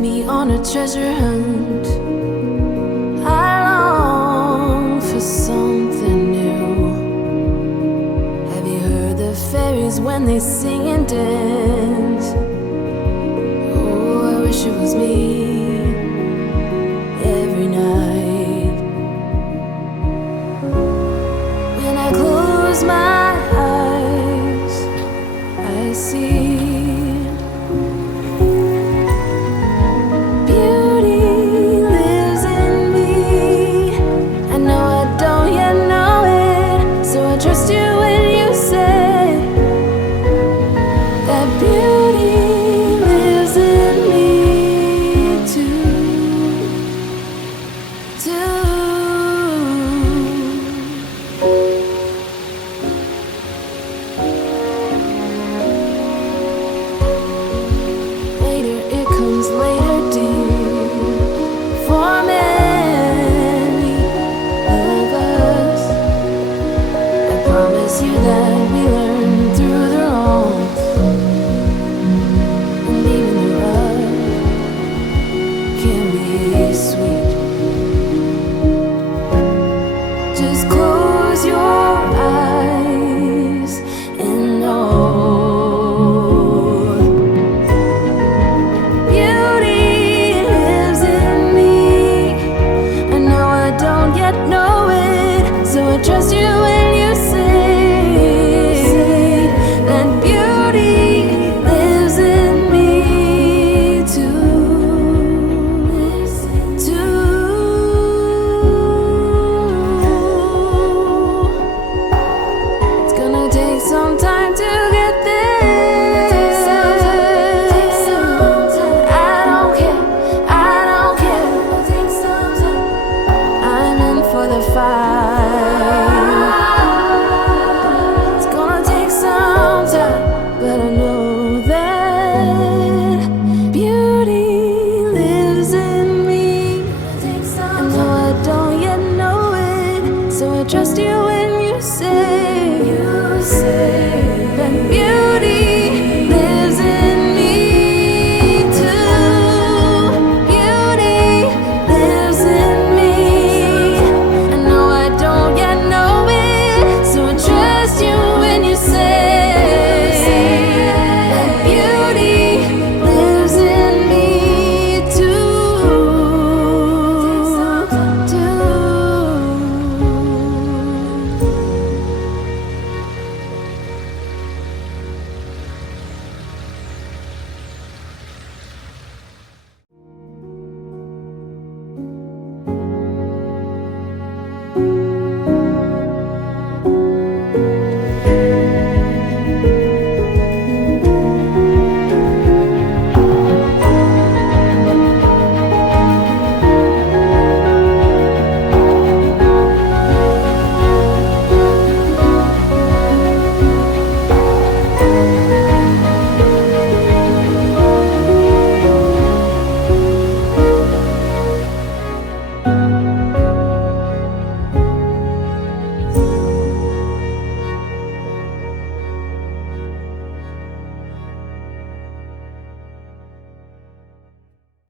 me on a treasure hunt. I long for something new. Have you heard the fairies when they sing and dance? Oh, I wish it was me every night. When I close my eyes, I see trust you when you say that beauty lives in me too. Later it comes later, dear, for many of us. Promise you that we learn through the wrongs, and even the rough can be sweet. Just close your eyes and know beauty lives in me. I know I don't yet know it, so I trust you when you say some time to get there. I don't care. I'm in for the fight. It's gonna take some time, but I know that beauty lives in me. I know I don't yet know it, so I trust you when you say.